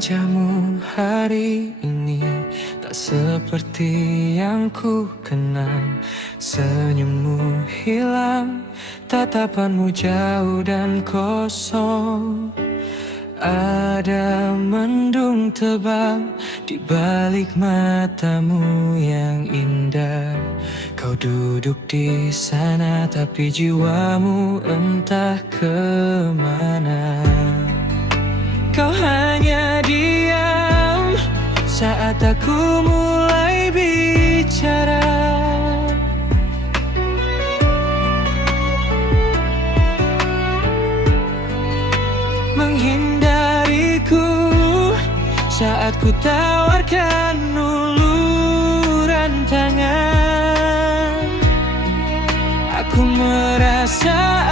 wajahmu hari ini tak seperti yang ku kenal. Senyummu hilang, tatapanmu jauh dan kosong. Ada mendung tebal di balik matamu yang indah. Kau duduk di sana tapi jiwamu entah kemana. Kau hanya diam saat aku mulai bicara. Menghindariku saat ku tawarkan uluran tangan. Aku merasa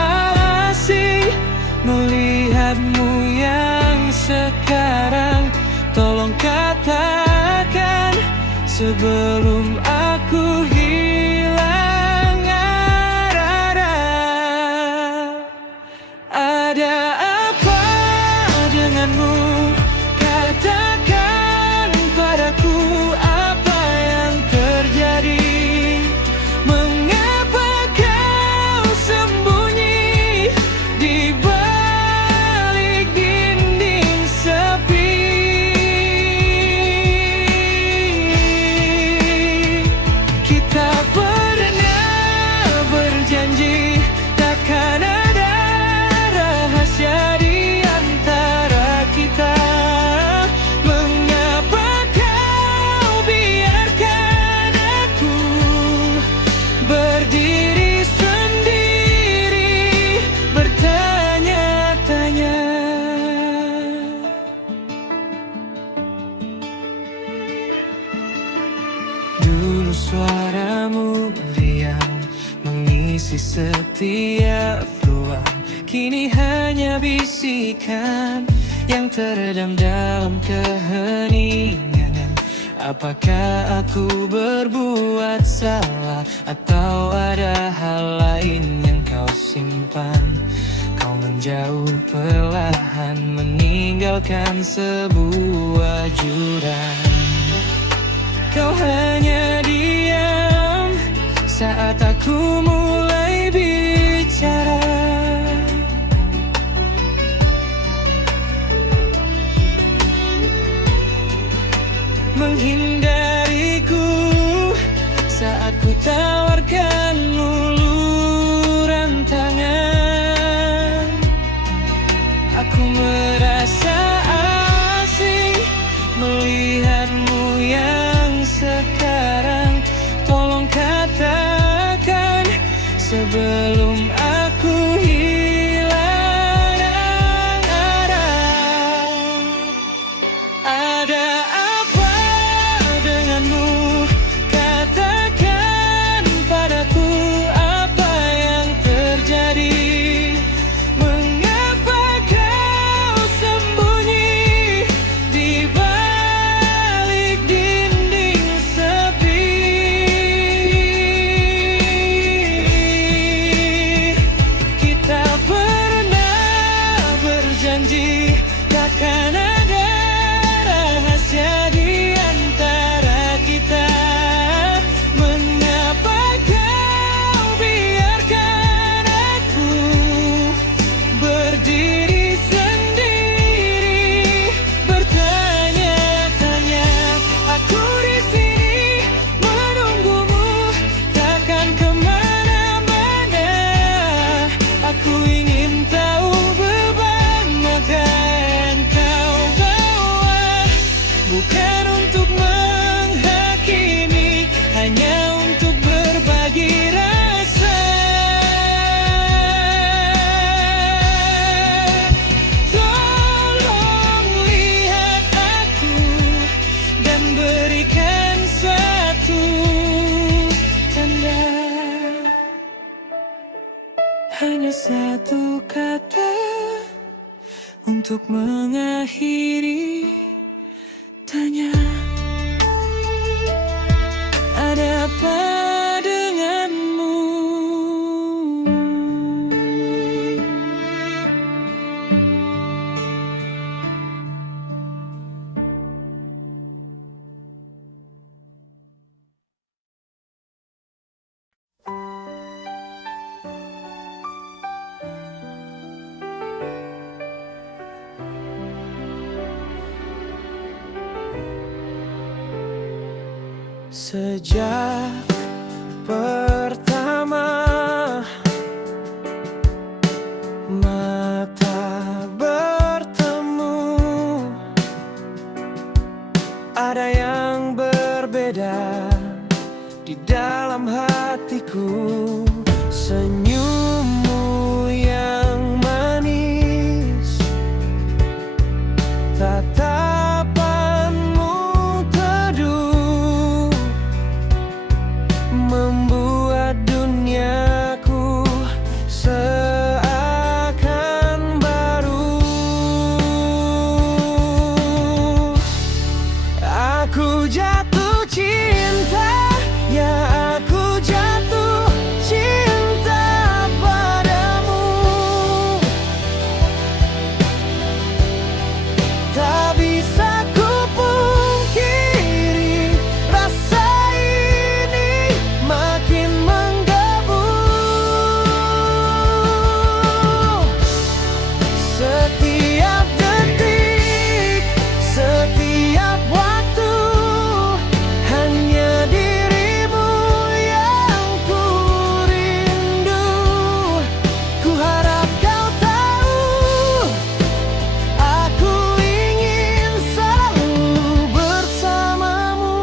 asing melihatmu yang sekarang. Tolong katakan sebelum aku hilang arah. Ada apa denganmu? Katakan padaku apa yang terjadi. Mengapa kau sembunyi di balik dinding sepi? Kita pernah berjanji takkan ada rahasia di antara kita. Mengapa kau biarkan aku berdiri sendiri bertanya-tanya? Dulu suaramu riang mengisi setiap ruang. Kini hanya bisikan yang teredam dalam keheningan. Apakah aku berbuat salah atau ada hal lain yang kau simpan? Kau menjauh perlahan meninggalkan sebuah jurang. Kau hanya diam saat aku mulai bicara. Menghindariku saat ku tawarkan uluran tangan. Aku merasa asing melihatmu yang sekarang. Tolong katakan sebelum aku hilang arah. Ada apa denganmu? Katakan padaku apa yang terjadi. Mengapa kau sembunyi di balik dinding sepi? Kita pernah berjanji takkan ada rahasia di antara kita. Mengapa kau biarkan aku berdiri sendiri bertanya-tanya? Aku di sini menunggumu takkan kemana-mana. Aku ingin tahu beban apa yang kau bawa. Bukan untuk menghakimi, hanya untuk berbagi rasa. Tolong lihat aku dan berikan suatu tanda. Hanya satu kata untuk mengakhiri tanya. Ada apa denganmu? Sejak pertama mata bertemu, ada yang berbeda di dalam hatiku. Senyummu yang manis, tatapanmu teduh, membuat duniaku seakan baru. Aku jatuh cinta, ya aku jatuh cinta padamu. Tak bisa ku pungkiri, rasa ini makin menggebu. Setiap detik, setiap waktu, hanya dirimu yang ku rindu. Ku harap kau tahu, aku ingin selalu bersamamu.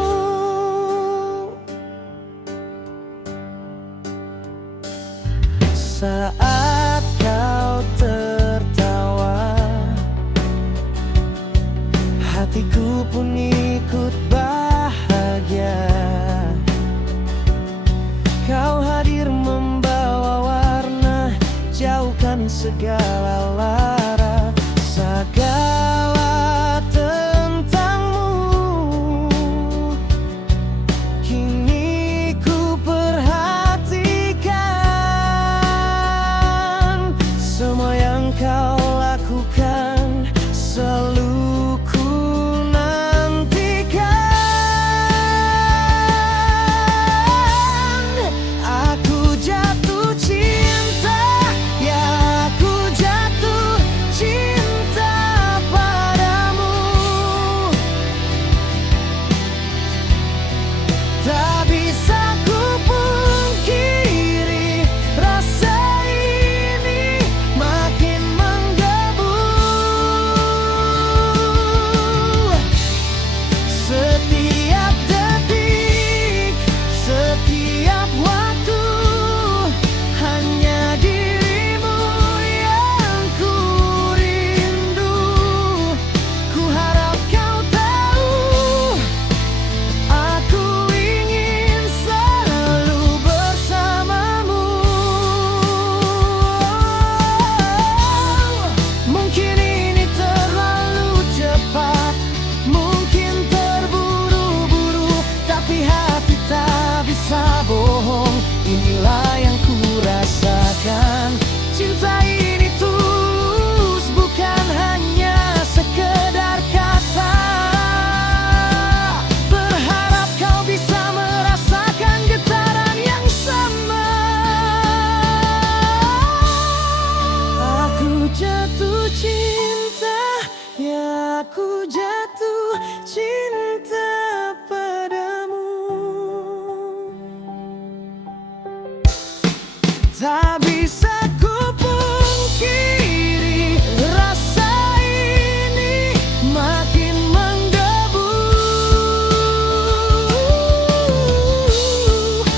Saat kau tertawa, hatiku pun ikut bahagia. Kau hadir membawa warna, jauhkan segala lara, segala tentangmu. Kini ku perhatikan semua yang kau lakukan, selalu ku nantikan. Aku jatuh cinta, ya aku jatuh cinta padamu. Tak bisa ku pungkiri, rasa ini makin menggebu. Setiap detik, setiap waktu, hanya dirimu yang ku rindu. Ku harap kau tahu, aku ingin selalu bersamamu. Mungkin ini terlalu cepat, mungkin terburu-buru, tapi hati tak bisa bohong. Inilah yang ku rasakan. Cinta ini tulus, bukan hanya sekedar kata. Berharap kau bisa merasakan getaran yang sama. Aku jatuh cinta, ya aku jatuh cinta padamu. Tak bisa ku pungkiri, rasa ini makin menggebu.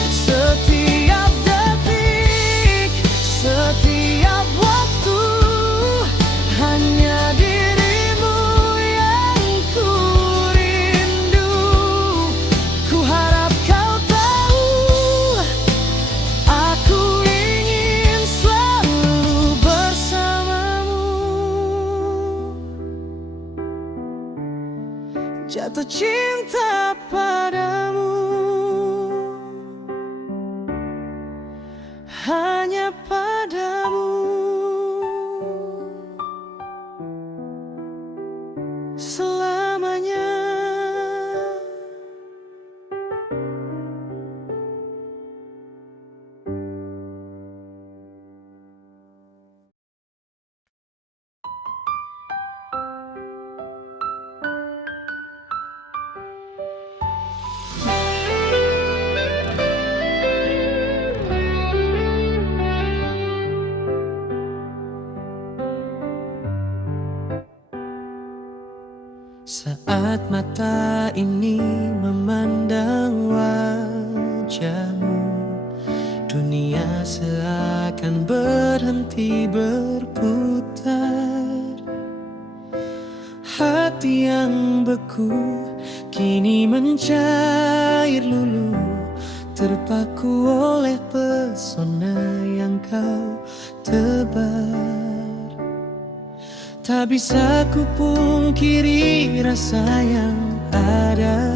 Setiap detik, setiap waktu, hanya dirimu yang ku rindu. Ku harap kau tahu, aku ingin selalu bersamamu. Jatuh cinta padamu, hanya padamu, selamanya. Saat mata ini memandang wajahmu, dunia seakan berhenti berputar. Hati yang beku kini mencair lulu, terpaku oleh pesona yang kau tebar. Tak bisa ku pungkiri rasa yang ada.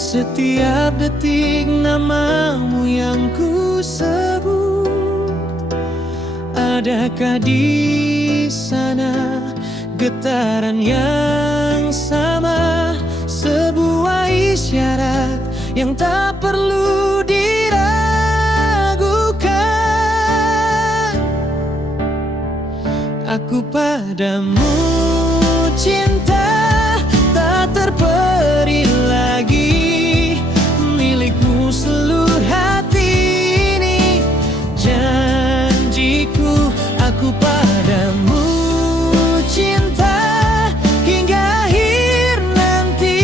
Setiap detik namamu yang ku sebut. Adakah di sana getaran yang sama, sebuah isyarat yang tak perlu diragukan. Aku padamu cinta tak terperi lagi, milikmu seluruh hati ini. Janjiku aku padamu cinta hingga akhir nanti.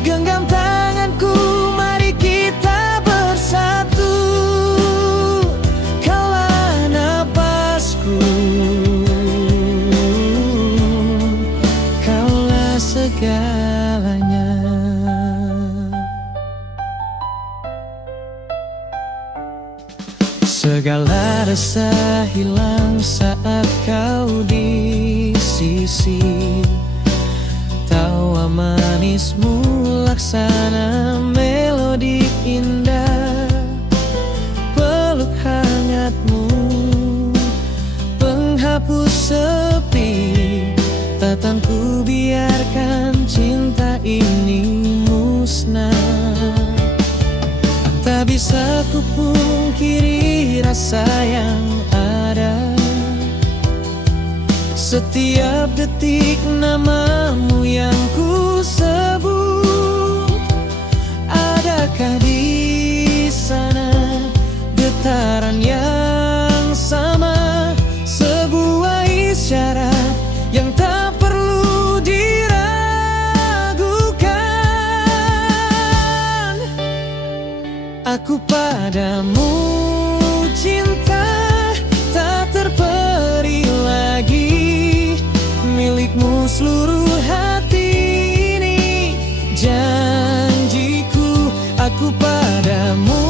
Genggam tanganku, mari kita bersatu. Kaulah napasku, kaulah segalanya. Segala rasa hilang saat kau di sisi. Tawa manismu laksana melodi indah. Peluk hangatmu penghapus sepi. Tatangku biarkan cinta ini musnah. Tak bisa ku pungkiri rasa yang ada. Setiap detik namamu yang ku sebut. Adakah di sana getaran yang sama, sebuah isyarat yang tak perlu diragukan. Aku padamu cinta tak terperi lagi, milikmu seluruh hati ini. Janjiku aku padamu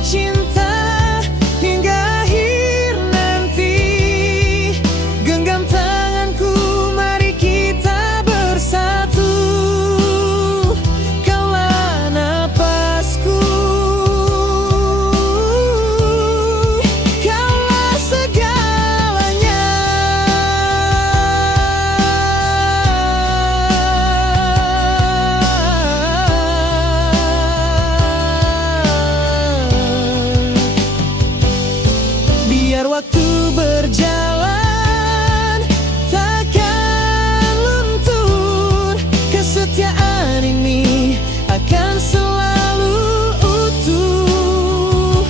cinta hingga akhir nanti. Genggam tanganku, mari kita bersatu. Kaulah napasku, kaulah segalanya. Biar waktu berjalan takkan luntur, kesetiaan ini akan selalu utuh.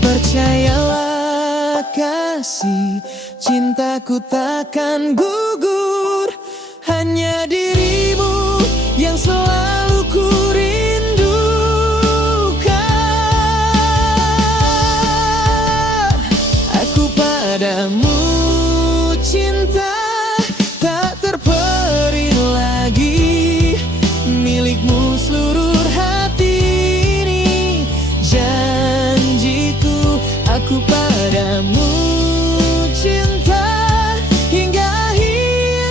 Percayalah kasih, cintaku takkan gugur. Hanya dirimu yang selalu ku rindukan. Aku padamu cinta tak terperi lagi, milikmu seluruh hati ini. Janjiku aku padamu cinta hingga akhir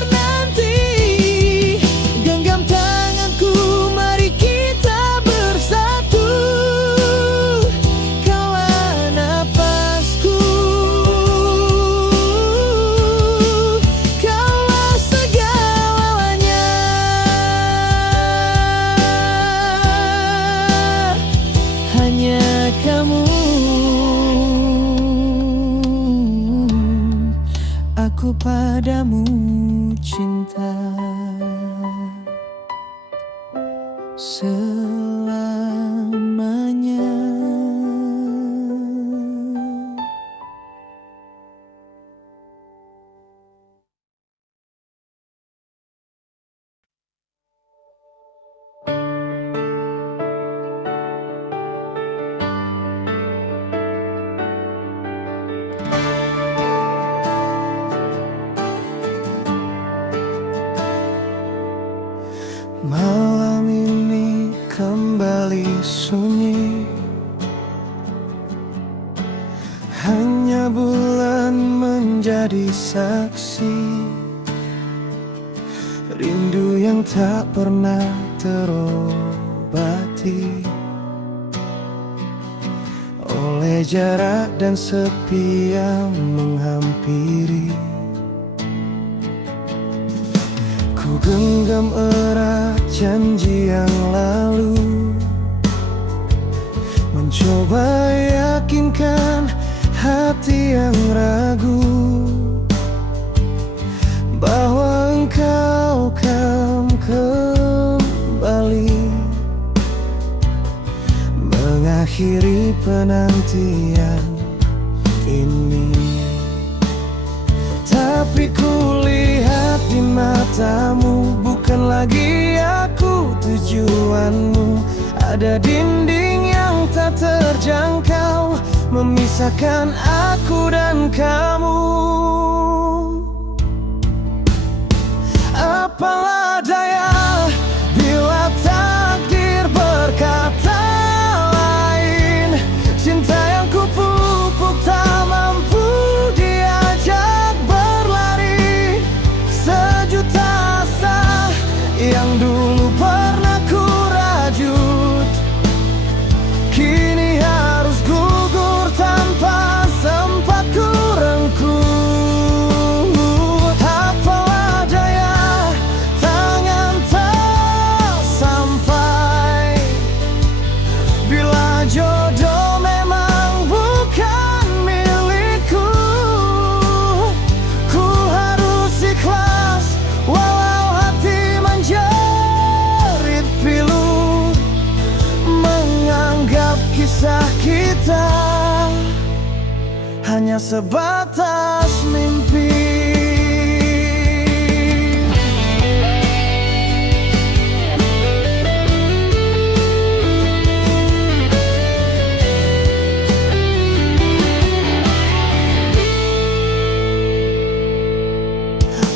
Malam ini kembali sunyi, hanya bulan menjadi saksi. Rindu yang tak pernah terobati oleh jarak dan sepi yang menghampiri. Ku genggam erat janji yang lalu, mencoba yakinkan hati yang ragu bahwa engkau akan kembali mengakhiri penantian ini. Tapi kulihat di matamu, bukan lagi aku tujuanmu. Ada dinding yang tak terjangkau memisahkan aku dan kamu. Apalah daya bila takdir berkata lain. Cinta yang kupupuk tak mampu diajak berlari. Sejuta asa yang dulu pernah ku rajut, kini harus gugur tanpa sempat ku rengkuh. Apalah daya tangan tak sampai bila jodoh memang bukan milikku. Ku harus ikhlas walau hati menjerit pilu, menganggap kisah kita hanya sebatas mimpi.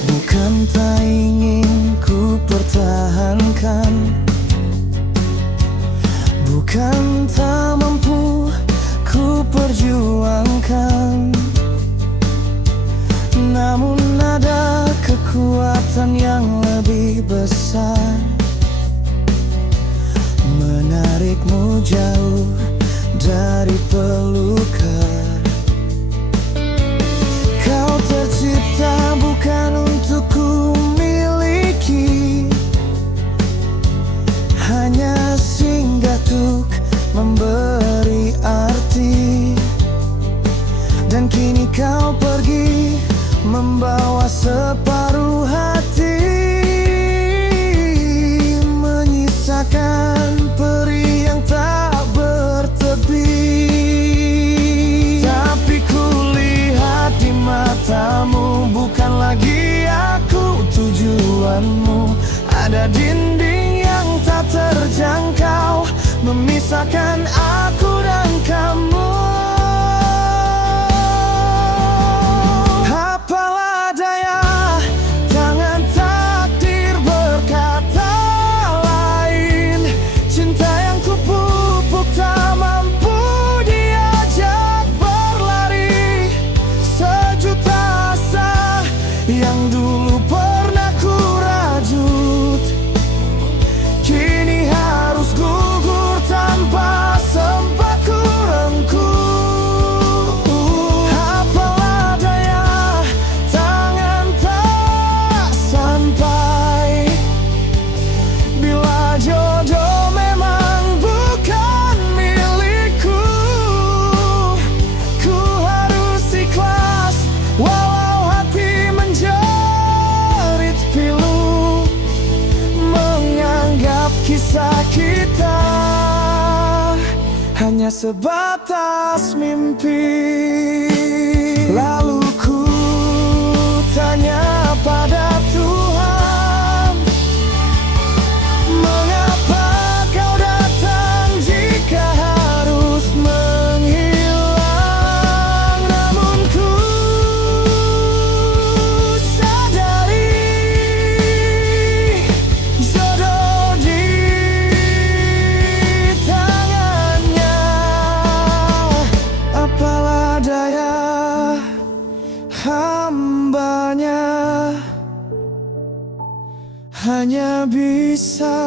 Bukan tak ingin ku pertahankan, bukan tak mampu ku perjuangkan, namun ada kekuatan yang lebih besar menarikmu jauh dari pelukan. Kau tercipta bukan untuk ku miliki, hanya singgah untuk memberi arti. Dan kini kau pergi membawa separuh hati, menyisakan peri yang tak bertepi. Tapi kulihat di matamu, bukan lagi aku tujuanmu. Ada dinding yang tak terjangkau memisahkan aku dan kamu. Apalah daya tangan takdir berkata lain. Cinta yang kupupuk tak mampu diajak berlari. Sejuta asa yang dulu pernah ku rajut, kini harus gugur tanpa sempat ku rengkuh. Apalah daya tangan tak sampai bila jodoh memang bukan milikku. Ku harus ikhlas walau hati menjerit pilu, menganggap kisah kita hanya sebatas mimpi. Lalu ku tanya pada Tuhan, mengapa kau datang jika harus menghilang? Namun ku sadari jodoh hanya bisa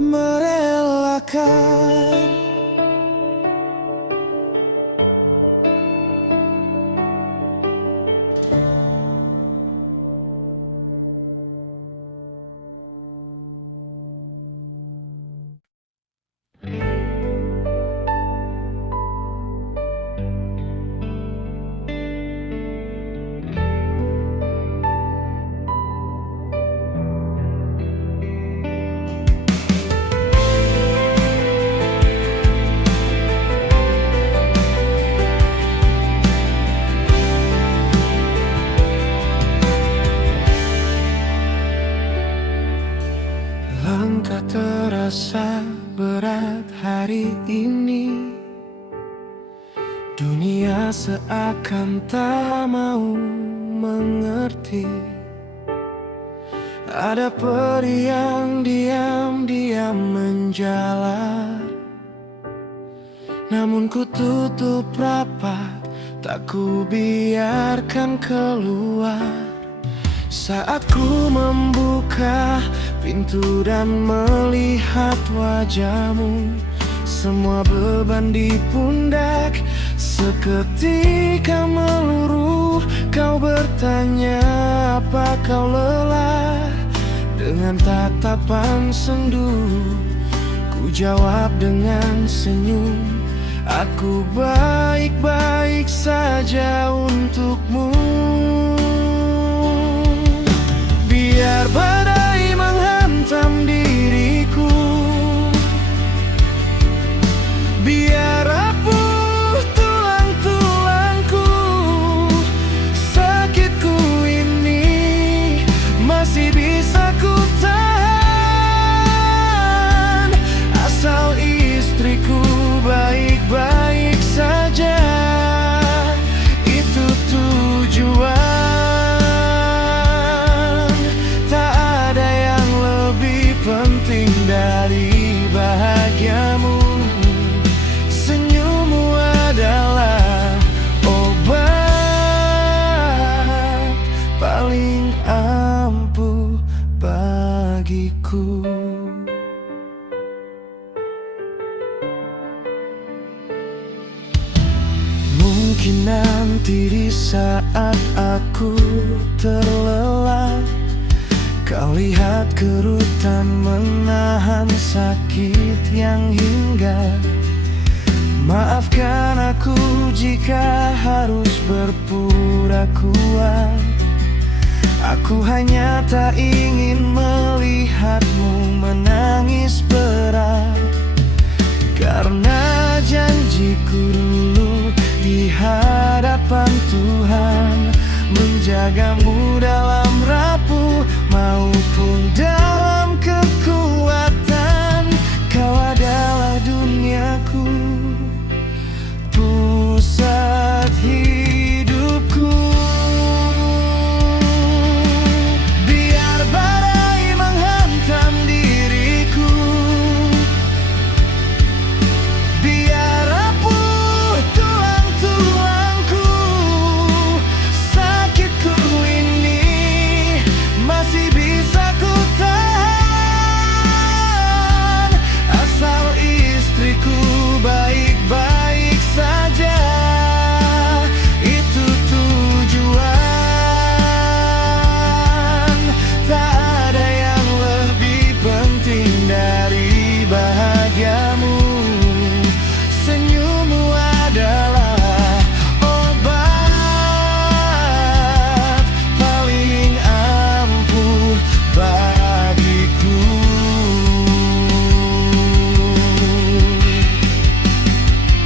merelakan. Langkah terasa berat hari ini. Dunia seakan tak mau mengerti. Ada peri yang diam-diam menjalar, namun ku tutup rapat, tak ku biarkan keluar. Saat ku membuka pintu dan melihat wajahmu, semua beban di pundak seketika meluruh. Kau bertanya apa kau lelah, dengan tatapan sendu. Ku jawab dengan senyum, aku baik-baik saja untukmu. Biar badai menghantam diriku, biar rapuh tulang-tulangku, sakitku ini masih bisa ku tahan, asal istriku baik-baik saja. Itu tujuan. Penting dari bahagiamu, senyummu adalah obat paling ampuh bagiku. Mungkin nanti di saat aku terlelap, kau lihat kerutan menahan sakit yang hingga. Maafkan aku jika harus berpura kuat. Aku hanya tak ingin melihatmu menangis berat, karena janjiku dulu di hadapan Tuhan menjagamu dalam rapuh maupun dalam kekuatan. Kau adalah duniaku, pusat hidupku. Biar badai menghantam diriku, biar rapuh tulang-tulangku, sakitku ini masih bisa ku tahan, asal istriku baik-baik saja. Itu tujuan. Tak ada yang lebih penting dari bahagiamu, senyummu adalah obat paling ampuh bagiku.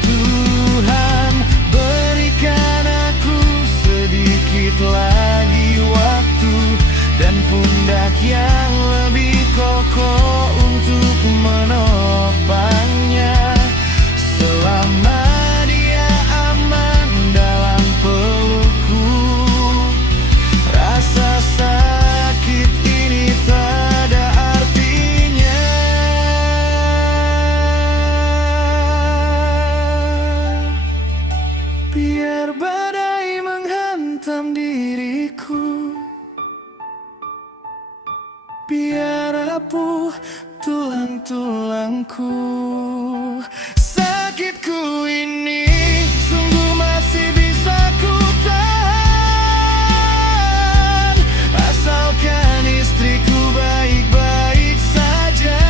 Tuhan berikan aku sedikit lagi waktu dan pundak yang lebih kokoh untuk menopangnya. Selama dia aman dalam pelukku, rasa sakit ini tak ada artinya. Biar badai menghantam diriku, biar rapuh tulang-tulangku. Sakitku ini sungguh masih bisa ku tahan, asalkan istriku baik-baik saja.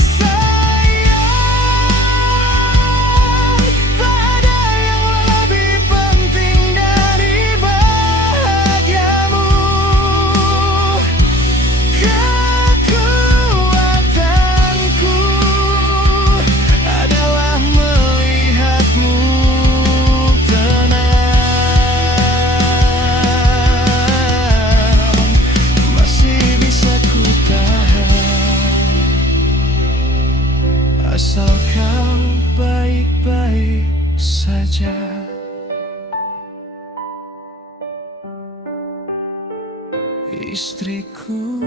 Sayang, tak ada yang lebih penting dari bahagiamu. Kekuatanku adalah melihatmu tenang, masih bisa ku tahan, asal kau baik-baik saja. Istriku.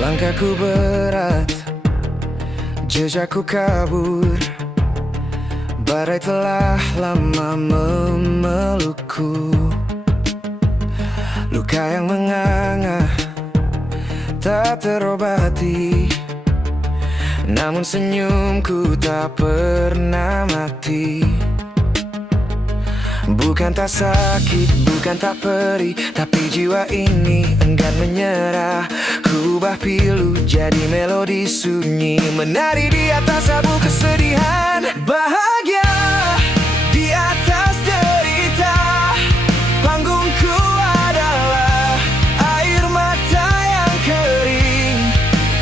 Langkahku berat, jejakku kabur. Badai telah lama memelukku. Luka yang menganga tak terobati, namun senyumku tak pernah mati. Bukan tak sakit, bukan tak perih, tapi jiwa ini enggan menyerah. Ku ubah pilu jadi melodi sunyi, menari di atas abu kesedihan. Bahagia di atas derita, panggungku adalah air mata yang kering.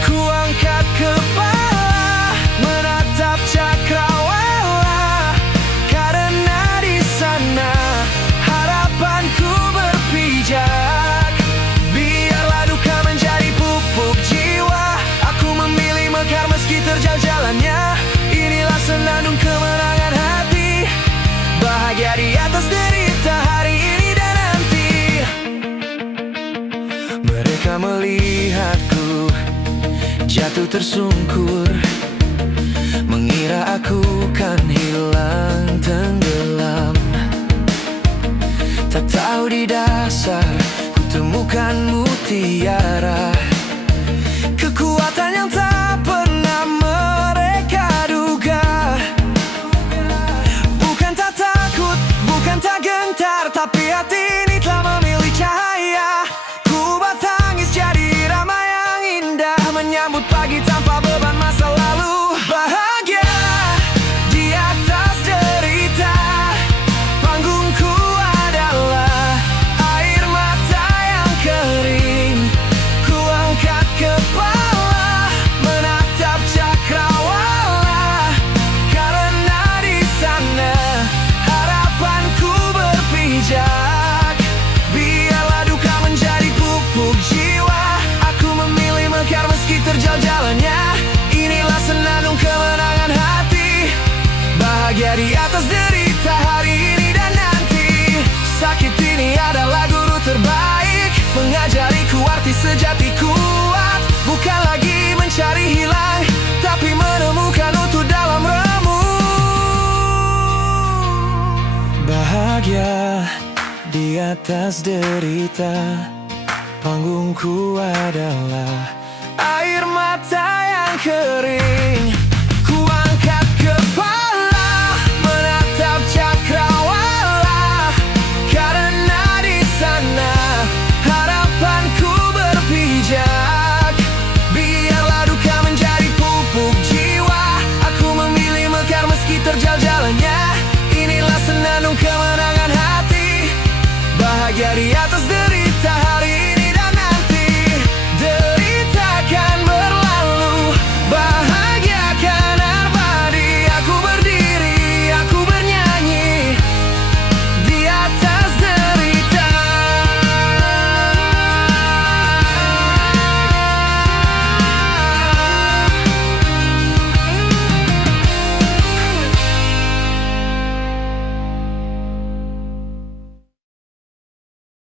Ku angkat kepala menatap cakrawala, karena di sana harapanku berpijak. Biarlah duka menjadi pupuk jiwa, aku memilih mekar meski terjal jalannya. Inilah senandung kemenangan hati, bahagia di atas derita hari ini dan nanti. Mereka melihatku jatuh tersungkur, mengira aku kan hilang tenggelam. Tak tahu di dasar ku temukan mutiara, kekuatan yang tak pernah mereka duga. Bukan tak takut, bukan tak gentar, tapi hati ini telah memilih cahaya. Ku batangis jadi irama yang indah, menyambut pagi tanpa beban masa lalu. Bahagia di atas derita, panggungku adalah air mata yang kering. Ku angkat kepala menatap cakrawala, karena di sana harapanku berpijak. Biarlah duka menjadi pupuk jiwa, aku memilih mekar meski terjal jalannya. Inilah senandung kemenangan hati, bahagia di atas derita hari ini dan nanti. Sakit ini adalah guru terbaik, mengajariku arti sejati kuat. Bukan lagi mencari hilang, tapi menemukan utuh dalam remuk. Bahagia di atas derita, panggungku adalah air mata yang kering.